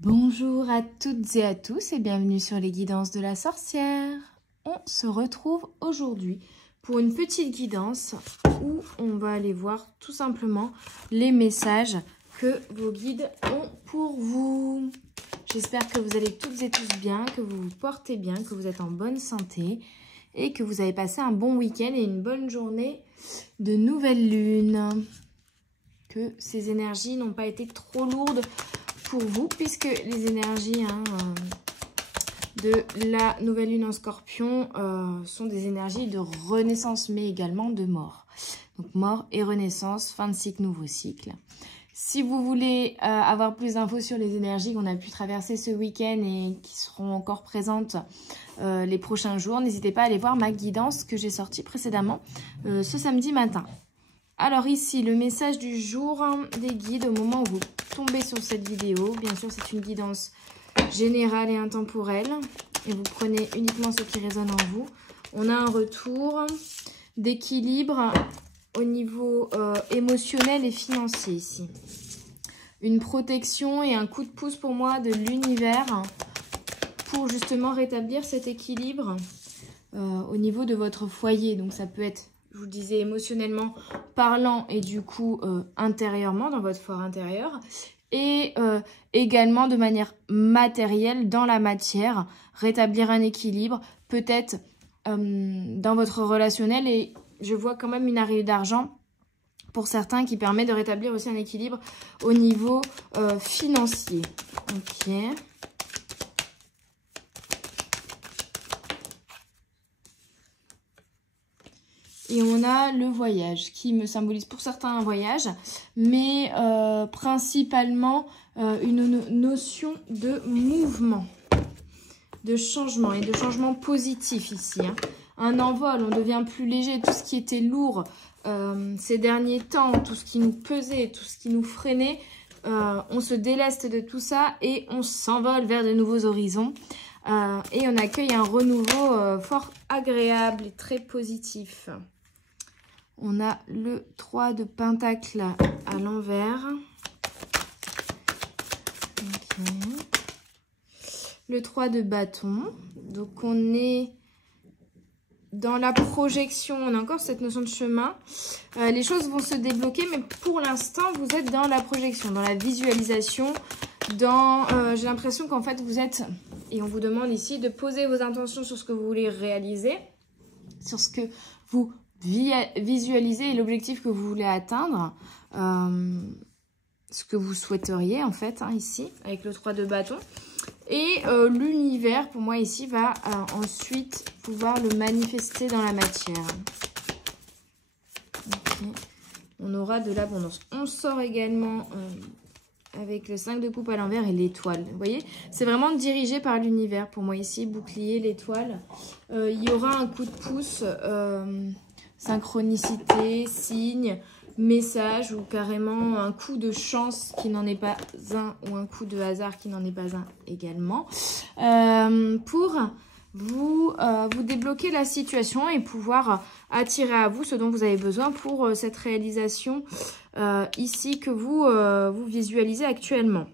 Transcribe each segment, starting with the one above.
Bonjour à toutes et à tous et bienvenue sur les guidances de la sorcière. On se retrouve aujourd'hui pour une petite guidance où on va aller voir tout simplement les messages que vos guides ont pour vous. J'espère que vous allez toutes et tous bien, que vous vous portez bien, que vous êtes en bonne santé et que vous avez passé un bon week-end et une bonne journée de nouvelle lune. Que ces énergies n'ont pas été trop lourdes pour vous, puisque les énergies de la nouvelle lune en Scorpion sont des énergies de renaissance, mais également de mort. Donc mort et renaissance, fin de cycle, nouveau cycle. Si vous voulez avoir plus d'infos sur les énergies qu'on a pu traverser ce week-end et qui seront encore présentes les prochains jours, n'hésitez pas à aller voir ma guidance que j'ai sortie précédemment ce samedi matin. Alors ici, le message du jour des guides au moment où vous tombez sur cette vidéo. Bien sûr, c'est une guidance générale et intemporelle. Et vous prenez uniquement ce qui résonne en vous. On a un retour d'équilibre au niveau émotionnel et financier ici. Une protection et un coup de pouce pour moi de l'univers pour justement rétablir cet équilibre au niveau de votre foyer. Donc ça peut être, je vous le disais, émotionnellement parlant et du coup intérieurement dans votre fort intérieur et également de manière matérielle dans la matière, rétablir un équilibre peut-être dans votre relationnel et je vois quand même une arrivée d'argent pour certains qui permet de rétablir aussi un équilibre au niveau financier. Ok. Et on a le voyage qui me symbolise pour certains un voyage, mais principalement une notion de mouvement, de changement et de changement positif ici. Hein. Un envol, on devient plus léger, tout ce qui était lourd ces derniers temps, tout ce qui nous pesait, tout ce qui nous freinait, on se déleste de tout ça et on s'envole vers de nouveaux horizons. Et on accueille un renouveau fort agréable et très positif. On a le 3 de Pentacle à l'envers. Okay. Le 3 de bâton. Donc on est dans la projection. On a encore cette notion de chemin. Les choses vont se débloquer, mais pour l'instant, vous êtes dans la projection, dans la visualisation. J'ai l'impression qu'en fait, vous êtes... Et on vous demande ici de poser vos intentions sur ce que vous voulez réaliser, sur ce que vous visualisez et l'objectif que vous voulez atteindre, ce que vous souhaiteriez en fait, hein, ici, avec le 3 de bâton. Et l'univers, pour moi, ici, va ensuite pouvoir le manifester dans la matière. Okay. On aura de l'abondance. On sort également... avec le 5 de coupe à l'envers et l'étoile. Vous voyez, c'est vraiment dirigé par l'univers. Pour moi ici, bouclier, l'étoile. Il y aura un coup de pouce, synchronicité, signe, message ou carrément un coup de chance qui n'en est pas un ou un coup de hasard qui n'en est pas un également. Pour vous débloquer la situation et pouvoir attirer à vous ce dont vous avez besoin pour cette réalisation ici que vous visualisez actuellement.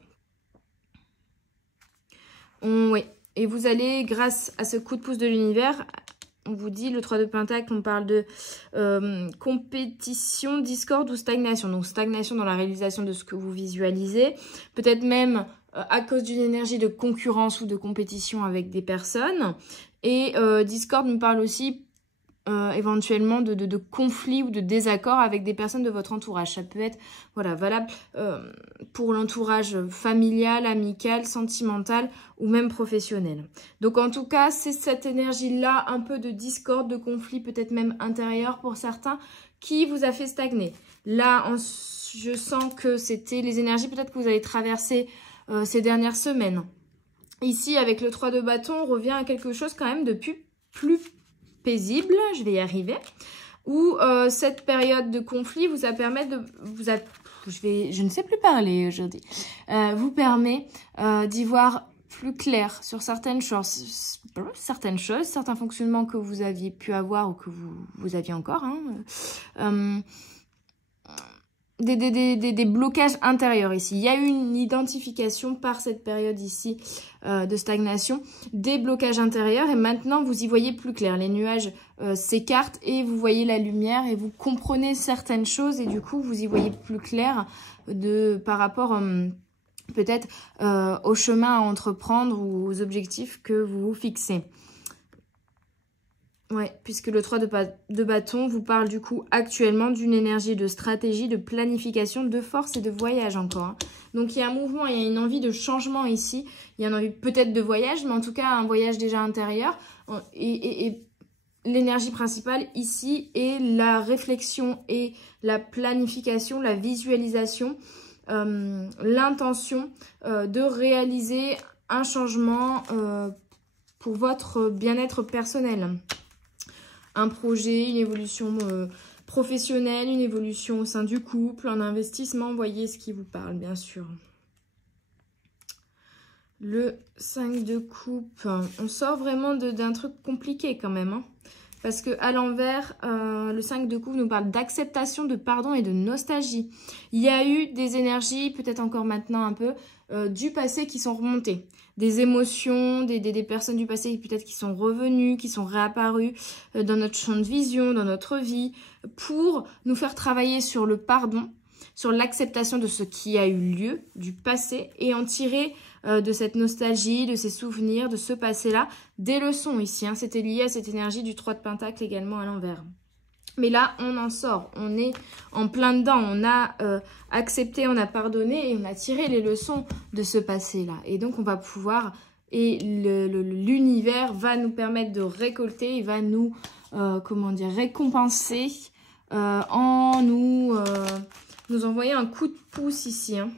Oui, et vous allez, grâce à ce coup de pouce de l'univers, on vous dit, le 3 de Pentacle, on parle de compétition, discorde ou stagnation. Donc stagnation dans la réalisation de ce que vous visualisez, peut-être même à cause d'une énergie de concurrence ou de compétition avec des personnes. Et discorde me parle aussi éventuellement de conflits ou de désaccords avec des personnes de votre entourage. Ça peut être voilà, valable pour l'entourage familial, amical, sentimental ou même professionnel. Donc en tout cas, c'est cette énergie-là, un peu de discorde, de conflit, peut-être même intérieur pour certains, qui vous a fait stagner. Là, je sens que c'était les énergies peut-être que vous avez traversées ces dernières semaines. Ici, avec le 3 de bâton, on revient à quelque chose quand même de plus paisible, je vais y arriver, où cette période de conflit vous a permis je ne sais plus parler aujourd'hui, vous permet d'y voir plus clair sur certaines choses, certains fonctionnements que vous aviez pu avoir ou que vous aviez encore, hein, des blocages intérieurs ici. Il y a eu une identification par cette période ici de stagnation, des blocages intérieurs et maintenant vous y voyez plus clair. Les nuages s'écartent et vous voyez la lumière et vous comprenez certaines choses et du coup vous y voyez plus clair par rapport peut-être au chemin à entreprendre ou aux objectifs que vous vous fixez. Ouais, puisque le 3 de bâton vous parle du coup actuellement d'une énergie de stratégie, de planification, de force et de voyage encore. Hein. Donc il y a un mouvement, il y a une envie de changement ici. Il y a une envie peut-être de voyage, mais en tout cas un voyage déjà intérieur. Et l'énergie principale ici est la réflexion et la planification, la visualisation, l'intention de réaliser un changement pour votre bien-être personnel. Un projet, une évolution professionnelle, une évolution au sein du couple, un investissement, voyez ce qui vous parle, bien sûr. Le 5 de coupe, on sort vraiment d'un truc compliqué quand même, hein, parce qu'à l'envers, le 5 de coupe nous parle d'acceptation, de pardon et de nostalgie. Il y a eu des énergies, peut-être encore maintenant un peu, du passé qui sont remontées. Des émotions, des personnes du passé peut-être qui sont revenues, qui sont réapparues dans notre champ de vision, dans notre vie, pour nous faire travailler sur le pardon, sur l'acceptation de ce qui a eu lieu, du passé, et en tirer de cette nostalgie, de ces souvenirs, de ce passé-là, des leçons ici. Hein. C'était lié à cette énergie du 3 de Pentacle également à l'envers. Mais là, on en sort, on est en plein dedans, on a accepté, on a pardonné et on a tiré les leçons de ce passé-là. Et donc, on va pouvoir, et l'univers va nous permettre de récolter, il va nous, comment dire, récompenser en nous envoyant un coup de pouce ici. Hein.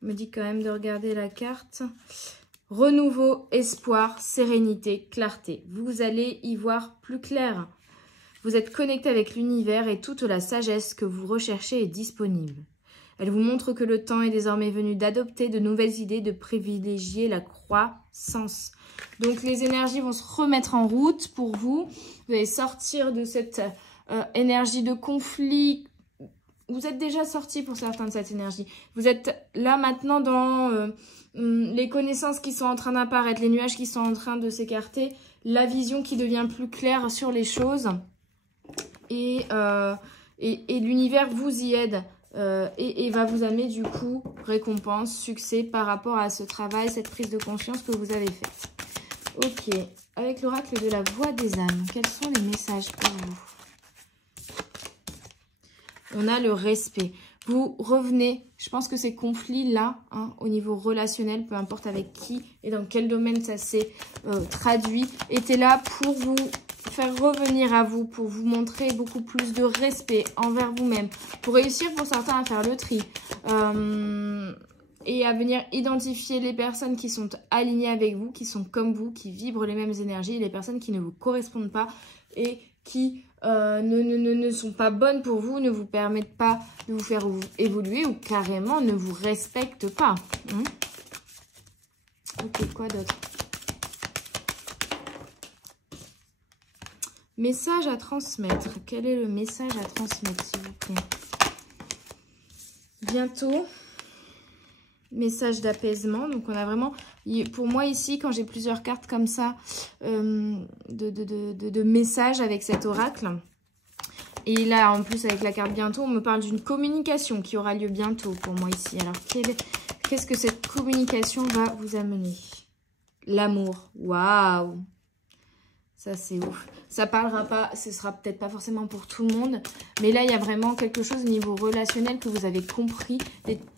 On me dit quand même de regarder la carte. Renouveau, espoir, sérénité, clarté. Vous allez y voir plus clair. Vous êtes connecté avec l'univers et toute la sagesse que vous recherchez est disponible. Elle vous montre que le temps est désormais venu d'adopter de nouvelles idées, de privilégier la croissance. Donc les énergies vont se remettre en route pour vous. Vous allez sortir de cette énergie de conflit. Vous êtes déjà sorti pour certains de cette énergie. Vous êtes là maintenant dans les connaissances qui sont en train d'apparaître, les nuages qui sont en train de s'écarter, la vision qui devient plus claire sur les choses. Et l'univers vous y aide et va vous amener du coup récompense, succès par rapport à ce travail, cette prise de conscience que vous avez faite. Ok, avec l'oracle de la voix des âmes, quels sont les messages pour vous? On a le respect. Vous revenez, je pense que ces conflits-là, hein, au niveau relationnel, peu importe avec qui et dans quel domaine ça s'est traduit, étaient là pour vous faire revenir à vous, pour vous montrer beaucoup plus de respect envers vous-même, pour réussir pour certains à faire le tri et à venir identifier les personnes qui sont alignées avec vous, qui sont comme vous, qui vibrent les mêmes énergies, et les personnes qui ne vous correspondent pas et qui ne sont pas bonnes pour vous, ne vous permettent pas de vous faire évoluer ou carrément ne vous respectent pas. Ok, quoi d'autre? Message à transmettre. Quel est le message à transmettre, s'il vous plaît? Bientôt. Message d'apaisement. Donc, on a vraiment... Pour moi, ici, quand j'ai plusieurs cartes comme ça, de messages avec cet oracle, et là, en plus, avec la carte bientôt, on me parle d'une communication qui aura lieu bientôt pour moi ici. Alors, qu'est-ce que cette communication va vous amener? L'amour. Waouh! Ça, c'est ouf. Ça parlera pas, ce sera peut-être pas forcément pour tout le monde. Mais là, il y a vraiment quelque chose au niveau relationnel que vous avez compris.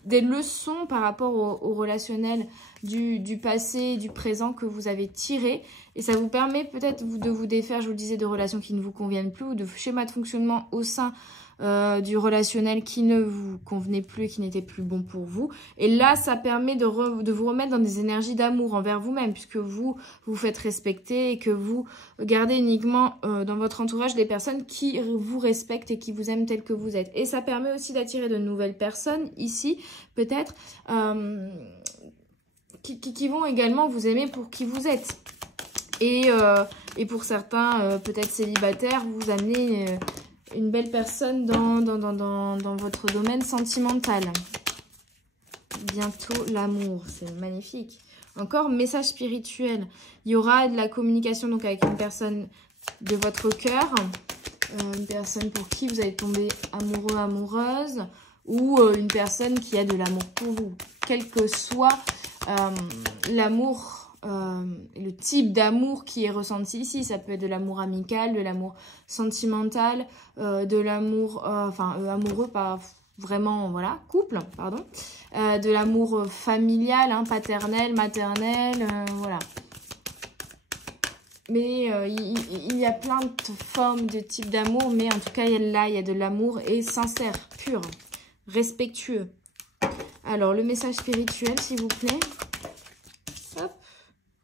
Des leçons par rapport au relationnel du passé et du présent que vous avez tirées. Et ça vous permet peut-être de vous défaire, je vous le disais, de relations qui ne vous conviennent plus ou de schémas de fonctionnement au sein du relationnel qui ne vous convenait plus et qui n'était plus bon pour vous. Et là, ça permet de vous remettre dans des énergies d'amour envers vous-même, puisque vous faites respecter et que vous gardez uniquement dans votre entourage des personnes qui vous respectent et qui vous aiment tel que vous êtes. Et ça permet aussi d'attirer de nouvelles personnes ici, peut-être, qui vont également vous aimer pour qui vous êtes. Et pour certains, peut-être célibataires, vous amenez une belle personne dans votre domaine sentimental. Bientôt l'amour, c'est magnifique. Encore, message spirituel. Il y aura de la communication donc avec une personne de votre cœur. Une personne pour qui vous allez tomber amoureux, amoureuse. Ou une personne qui a de l'amour pour vous. Quel que soit l'amour, le type d'amour qui est ressenti ici. Ça peut être de l'amour amical, de l'amour sentimental, de l'amour amoureux, pas vraiment, voilà, couple, pardon. De l'amour familial, hein, paternel, maternel, voilà. Mais il y a plein de formes, de types d'amour, mais en tout cas, là, il y a de l'amour et sincère, pur, respectueux. Alors, le message spirituel, s'il vous plaît. Hop.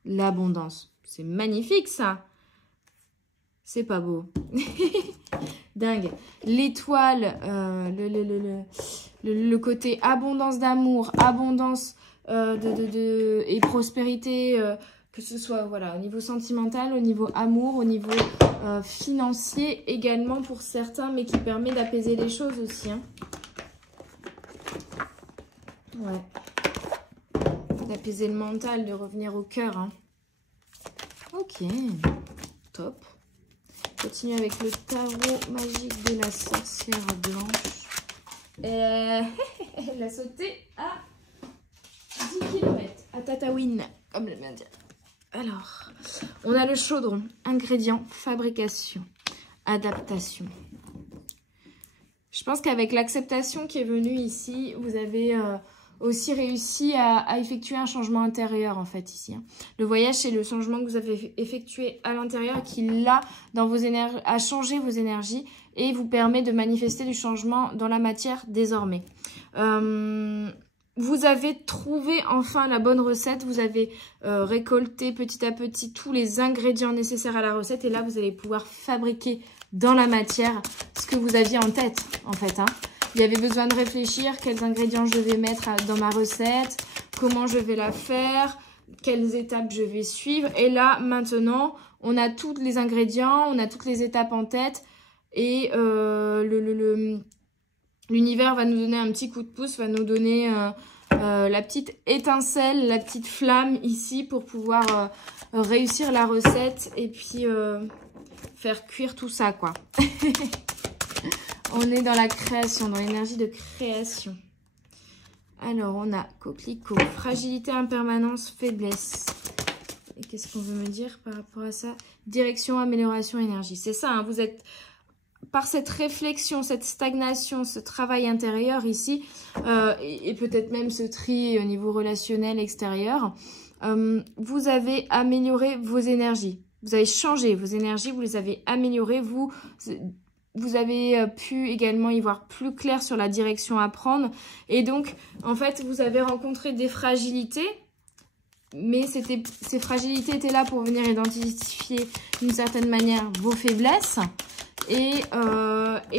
L'abondance. C'est magnifique, ça. C'est pas beau. Dingue. L'étoile, le côté abondance d'amour, abondance et prospérité, que ce soit voilà, au niveau sentimental, au niveau amour, au niveau financier également pour certains, mais qui permet d'apaiser les choses aussi. Hein. Ouais. D'apaiser le mental, de revenir au cœur. Hein. Ok. Top. Continue avec le tarot magique de la sorcière blanche. Elle a sauté à 10 km. À Tataouine, comme j'aime bien dire. Alors, on a le chaudron. Ingrédients, fabrication, adaptation. Je pense qu'avec l'acceptation qui est venue ici, vous avez aussi réussi à effectuer un changement intérieur en fait ici. Hein. Le voyage, c'est le changement que vous avez effectué à l'intérieur qui là, dans vos énergies, a changé vos énergies et vous permet de manifester du changement dans la matière désormais. Vous avez trouvé enfin la bonne recette, vous avez récolté petit à petit tous les ingrédients nécessaires à la recette et là, vous allez pouvoir fabriquer dans la matière ce que vous aviez en tête en fait. Hein. Il y avait besoin de réfléchir quels ingrédients je vais mettre dans ma recette, comment je vais la faire, quelles étapes je vais suivre. Et là, maintenant, on a tous les ingrédients, on a toutes les étapes en tête. Et l'univers va nous donner un petit coup de pouce, va nous donner la petite étincelle, la petite flamme ici pour pouvoir réussir la recette et puis faire cuire tout ça, quoi. On est dans la création, dans l'énergie de création. Alors, on a coquelicot, fragilité, impermanence, faiblesse. Et qu'est-ce qu'on veut me dire par rapport à ça? Direction, amélioration, énergie. C'est ça, hein, vous êtes... Par cette réflexion, cette stagnation, ce travail intérieur ici, et peut-être même ce tri au niveau relationnel extérieur, vous avez amélioré vos énergies. Vous avez changé vos énergies, vous les avez améliorées, vous avez pu également y voir plus clair sur la direction à prendre. Et donc, en fait, vous avez rencontré des fragilités, mais ces fragilités étaient là pour venir identifier d'une certaine manière vos faiblesses et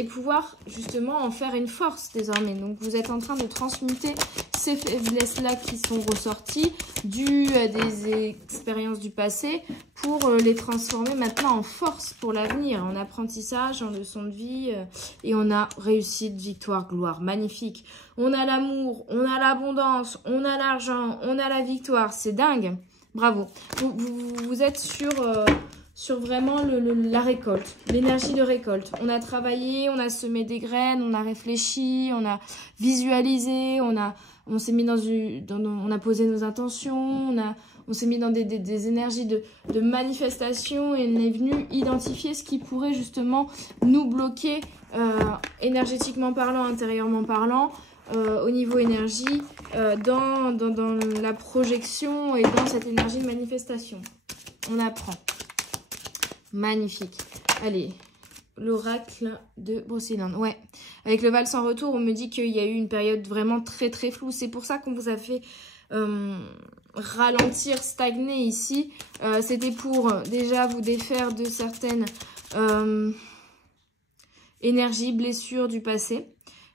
pouvoir justement en faire une force désormais. Donc, vous êtes en train de transmuter ces faiblesses-là qui sont ressorties dues à des expériences du passé pour les transformer maintenant en force pour l'avenir, en apprentissage, en leçon de vie et on a réussite, victoire, gloire. Magnifique. On a l'amour, on a l'abondance, on a l'argent, on a la victoire. C'est dingue. Bravo. Vous êtes sur vraiment la récolte, l'énergie de récolte. On a travaillé, on a semé des graines, on a réfléchi, on a visualisé, on s'est mis on a posé nos intentions, on s'est mis dans des énergies de manifestation et on est venu identifier ce qui pourrait justement nous bloquer énergétiquement parlant, intérieurement parlant, au niveau énergie, dans la projection et dans cette énergie de manifestation. On apprend. Magnifique. Allez, l'oracle de Brocéliande. Ouais, avec le Val sans retour, on me dit qu'il y a eu une période vraiment très très floue. C'est pour ça qu'on vous a fait ralentir, stagner ici. C'était pour déjà vous défaire de certaines énergies, blessures du passé.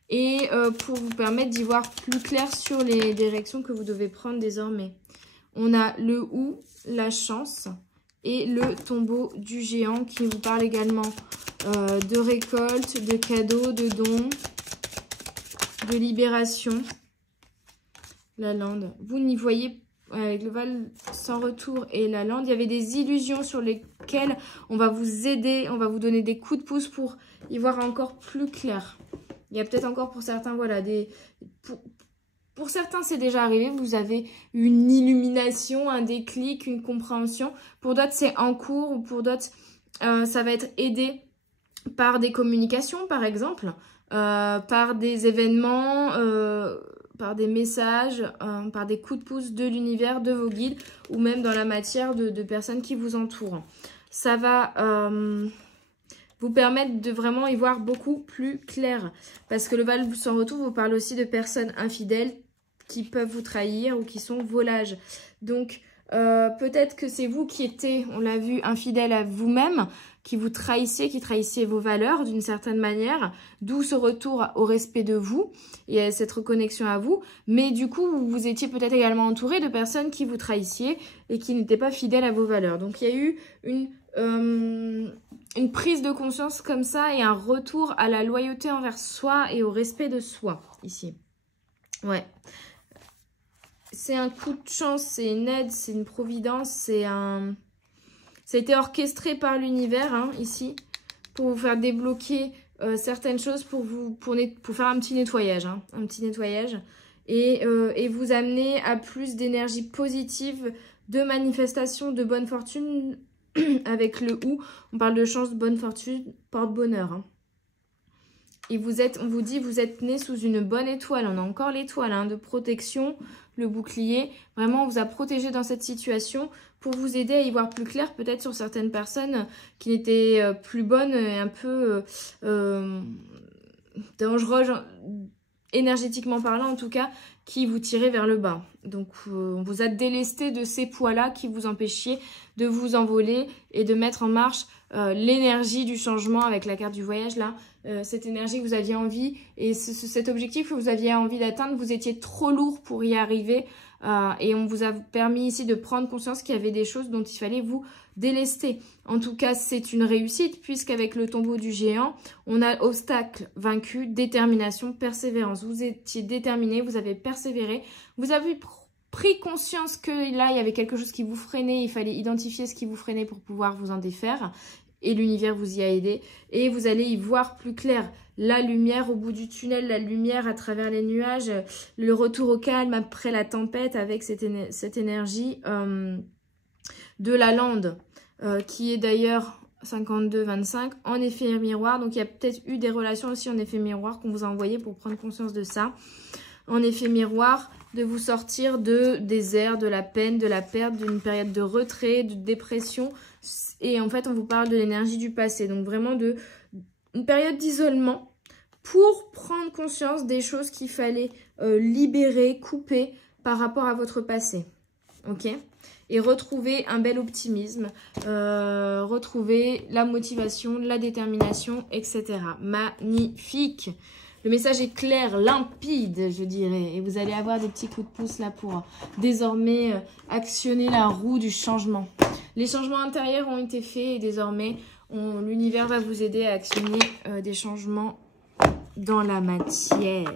Et pour vous permettre d'y voir plus clair sur les directions que vous devez prendre désormais. On a le ou, la chance. et le tombeau du géant qui vous parle également de récolte, de cadeaux, de dons, de libération. La lande. Vous n'y voyez, avec le Val sans retour et la lande, il y avait des illusions sur lesquelles on va vous aider, on va vous donner des coups de pouce pour y voir encore plus clair. Il y a peut-être encore pour certains, voilà, pour certains, c'est déjà arrivé, vous avez une illumination, un déclic, une compréhension. Pour d'autres, c'est en cours, ou pour d'autres, ça va être aidé par des communications, par exemple, par des événements, par des messages, par des coups de pouce de l'univers, de vos guides, ou même dans la matière de personnes qui vous entourent. Ça va vous permettre de vraiment y voir beaucoup plus clair. Parce que le Val sans retour vous parle aussi de personnes infidèles qui peuvent vous trahir ou qui sont volages. Donc, peut-être que c'est vous qui étiez, on l'a vu, infidèle à vous-même, qui vous trahissiez, qui trahissez vos valeurs d'une certaine manière, d'où ce retour au respect de vous et à cette reconnexion à vous. Mais du coup, vous étiez peut-être également entouré de personnes qui vous trahissaient et qui n'étaient pas fidèles à vos valeurs. Donc, il y a eu une prise de conscience comme ça et un retour à la loyauté envers soi et au respect de soi, ici. Ouais. C'est un coup de chance, c'est une aide, c'est une providence, c'est un... Ça a été orchestré par l'univers, hein, ici, pour vous faire débloquer certaines choses, pour faire un petit nettoyage, hein, un petit nettoyage, et vous amener à plus d'énergie positive, de manifestation, de bonne fortune, avec le ou, on parle de chance, bonne fortune, porte-bonheur, hein. Et on vous dit, vous êtes né sous une bonne étoile. On a encore l'étoile, hein, de protection, le bouclier. Vraiment, on vous a protégé dans cette situation pour vous aider à y voir plus clair, peut-être sur certaines personnes qui n'étaient plus bonnes et un peu dangereuses, énergétiquement parlant en tout cas, qui vous tiraient vers le bas. Donc, on vous a délesté de ces poids-là qui vous empêchaient de vous envoler et de mettre en marche l'énergie du changement avec la carte du voyage là. Cette énergie que vous aviez envie et cet objectif que vous aviez envie d'atteindre, vous étiez trop lourd pour y arriver et on vous a permis ici de prendre conscience qu'il y avait des choses dont il fallait vous délester. En tout cas, c'est une réussite puisqu'avec le tombeau du géant, on a obstacle vaincu, détermination, persévérance. Vous étiez déterminé, vous avez persévéré, vous avez pris conscience que là, il y avait quelque chose qui vous freinait, il fallait identifier ce qui vous freinait pour pouvoir vous en défaire. Et l'univers vous y a aidé. Et vous allez y voir plus clair. La lumière au bout du tunnel, la lumière à travers les nuages, le retour au calme après la tempête avec cette énergie de la lande, qui est d'ailleurs 52-25 en effet miroir. Donc il y a peut-être eu des relations aussi en effet miroir qu'on vous a envoyé pour prendre conscience de ça. En effet miroir, de vous sortir de désert, de la peine, de la perte, d'une période de retrait, de dépression. Et en fait, on vous parle de l'énergie du passé. Donc vraiment une période d'isolement pour prendre conscience des choses qu'il fallait libérer, couper par rapport à votre passé. Ok ? Et retrouver un bel optimisme, retrouver la motivation, la détermination, etc. Magnifique! Le message est clair, limpide, je dirais. Et vous allez avoir des petits coups de pouce là pour désormais actionner la roue du changement. Les changements intérieurs ont été faits et désormais, l'univers va vous aider à actionner des changements dans la matière.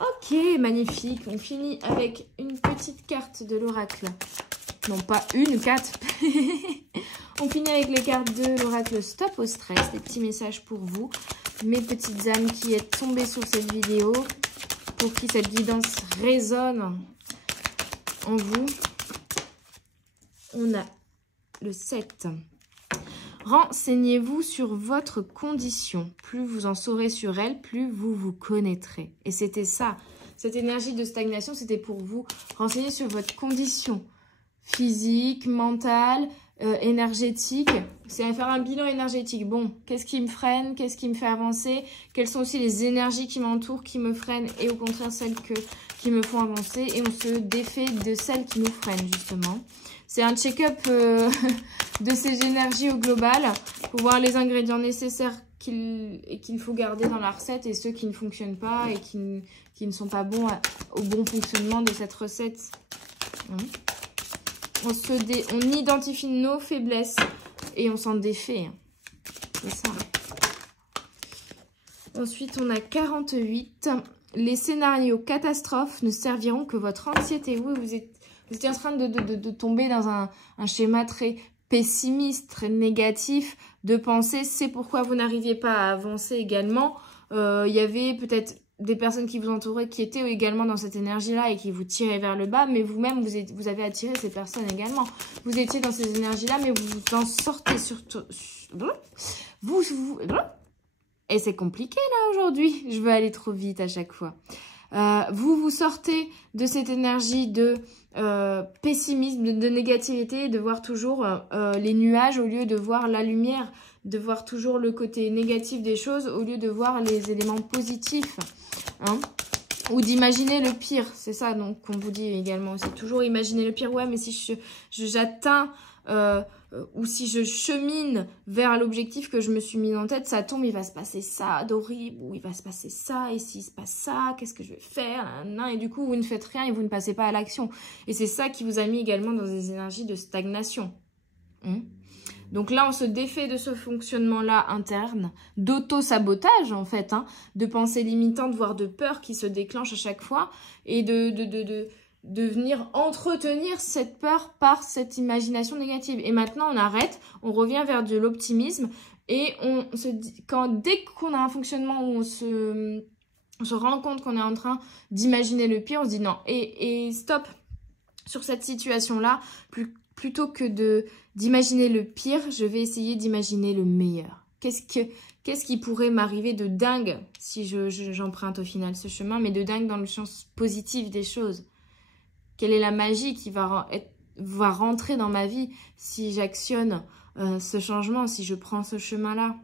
Ok, magnifique. On finit avec une petite carte de l'oracle. Non, pas une, 4. On finit avec les cartes de l'oracle Stop au stress. Des petits messages pour vous, mes petites âmes qui êtes tombées sur cette vidéo, pour qui cette guidance résonne en vous. On a le 7. Renseignez-vous sur votre condition. Plus vous en saurez sur elle, plus vous vous connaîtrez. Et c'était ça. Cette énergie de stagnation, c'était pour vous renseigner sur votre condition physique, mentale, énergétique. C'est à faire un bilan énergétique. Bon, qu'est-ce qui me freine? Qu'est-ce qui me fait avancer? Quelles sont aussi les énergies qui m'entourent, qui me freinent et au contraire celles qui me font avancer? Et on se défait de celles qui nous freinent justement. C'est un check-up de ces énergies au global pour voir les ingrédients nécessaires qu'il faut garder dans la recette et ceux qui ne fonctionnent pas et qui ne sont pas bons au bon fonctionnement de cette recette. on identifie nos faiblesses et on s'en défait. C'est ça. Ensuite, on a 48. Les scénarios catastrophes ne serviront que votre anxiété. Oui, vous étiez en train de tomber dans un schéma très pessimiste, très négatif, de penser c'est pourquoi vous n'arriviez pas à avancer également. Il y avait peut-être des personnes qui vous entouraient qui étaient également dans cette énergie-là et qui vous tiraient vers le bas, mais vous-même, vous avez attiré ces personnes également. Vous étiez dans ces énergies-là, mais vous en sortez surtout... Et c'est compliqué là aujourd'hui, je veux aller trop vite à chaque fois. Vous sortez de cette énergie de pessimisme, de négativité, de voir toujours les nuages au lieu de voir la lumière, de voir toujours le côté négatif des choses au lieu de voir les éléments positifs. Hein, ou d'imaginer le pire, c'est ça donc qu'on vous dit également aussi, toujours imaginer le pire. Ouais, mais si j'atteins ou si je chemine vers l'objectif que je me suis mis en tête, ça tombe, il va se passer ça d'horrible, ou il va se passer ça, et s'il se passe ça, qu'est-ce que je vais faire, et du coup vous ne faites rien et vous ne passez pas à l'action. Et c'est ça qui vous a mis également dans des énergies de stagnation. Donc là, on se défait de ce fonctionnement-là interne, d'auto-sabotage en fait, hein, de pensées limitantes, voire de peur qui se déclenche à chaque fois, et de venir entretenir cette peur par cette imagination négative. Et maintenant, on arrête, on revient vers de l'optimisme, et on se dit, dès qu'on a un fonctionnement où on se rend compte qu'on est en train d'imaginer le pire, on se dit non, et stop sur cette situation-là, plutôt que d'imaginer le pire, je vais essayer d'imaginer le meilleur. Qu'est-ce qui pourrait m'arriver de dingue si j'emprunte au final ce chemin, mais de dingue dans le sens positif des choses? Quelle est la magie qui va rentrer dans ma vie si j'actionne ce changement, si je prends ce chemin-là?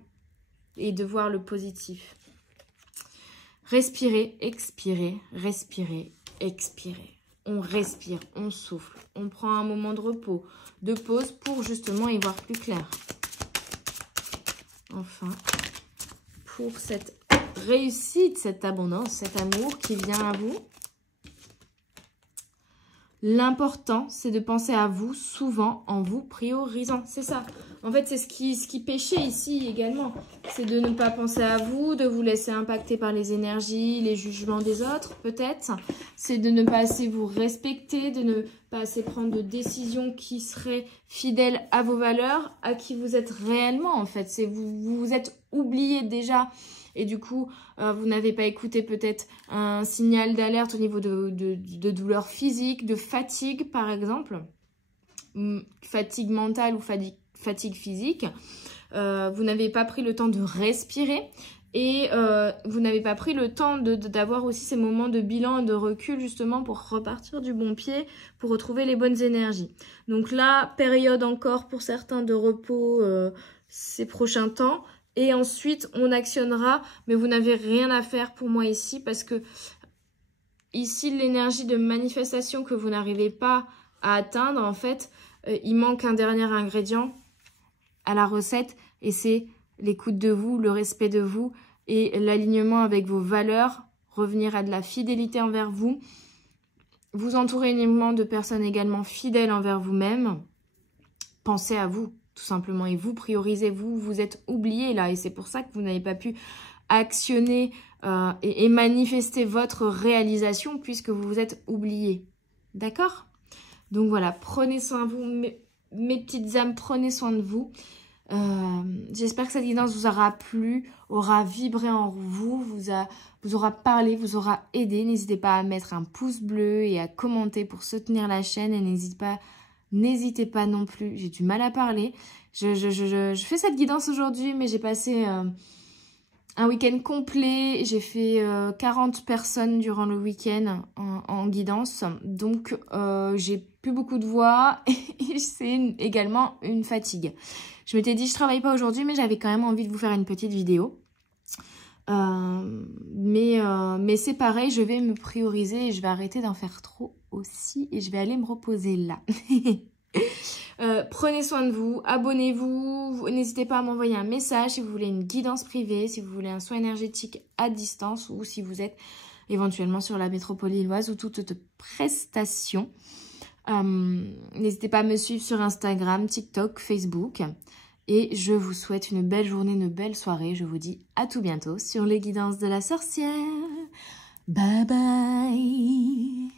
Et de voir le positif. Respirez, expirez, respirez, expirez. On respire, on souffle, on prend un moment de repos, de pause pour justement y voir plus clair. Enfin, pour cette réussite, cette abondance, cet amour qui vient à vous, l'important, c'est de penser à vous souvent en vous priorisant. C'est ça. En fait, c'est ce qui pêchait ici également. C'est de ne pas penser à vous, de vous laisser impacter par les énergies, les jugements des autres, peut-être. C'est de ne pas assez vous respecter, de ne pas assez prendre de décisions qui seraient fidèles à vos valeurs, à qui vous êtes réellement, en fait. C'est vous vous êtes oublié déjà. Et du coup, vous n'avez pas écouté peut-être un signal d'alerte au niveau de douleurs physiques, de fatigue par exemple, fatigue mentale ou fatigue physique. Vous n'avez pas pris le temps de respirer et vous n'avez pas pris le temps d'avoir aussi ces moments de bilan et de recul justement pour repartir du bon pied, pour retrouver les bonnes énergies. Donc là, période encore pour certains de repos ces prochains temps. Et ensuite, on actionnera, mais vous n'avez rien à faire pour moi ici parce que ici, l'énergie de manifestation que vous n'arrivez pas à atteindre, en fait, il manque un dernier ingrédient à la recette et c'est l'écoute de vous, le respect de vous et l'alignement avec vos valeurs, revenir à de la fidélité envers vous, vous entourer uniquement de personnes également fidèles envers vous-même, pensez à vous. Tout simplement, et vous priorisez, vous êtes oublié là, et c'est pour ça que vous n'avez pas pu actionner et manifester votre réalisation puisque vous vous êtes oublié. D'accord? Donc voilà, prenez soin de vous, mes petites âmes, prenez soin de vous. J'espère que cette guidance vous aura plu, aura vibré en vous, vous aura parlé, vous aura aidé. N'hésitez pas à mettre un pouce bleu et à commenter pour soutenir la chaîne et n'hésitez pas non plus, j'ai du mal à parler. Je fais cette guidance aujourd'hui, mais j'ai passé un week-end complet. J'ai fait 40 personnes durant le week-end en guidance. Donc, j'ai plus beaucoup de voix et c'est également une fatigue. Je m'étais dit, je travaille pas aujourd'hui, mais j'avais quand même envie de vous faire une petite vidéo. Mais c'est pareil, je vais me prioriser et je vais arrêter d'en faire trop aussi et je vais aller me reposer là. Prenez soin de vous, abonnez-vous, n'hésitez pas à m'envoyer un message si vous voulez une guidance privée, si vous voulez un soin énergétique à distance ou si vous êtes éventuellement sur la métropole lilloise ou toute prestation. N'hésitez pas à me suivre sur Instagram, TikTok, Facebook. Et je vous souhaite une belle journée, une belle soirée. Je vous dis à tout bientôt sur les guidances de la sorcière. Bye bye.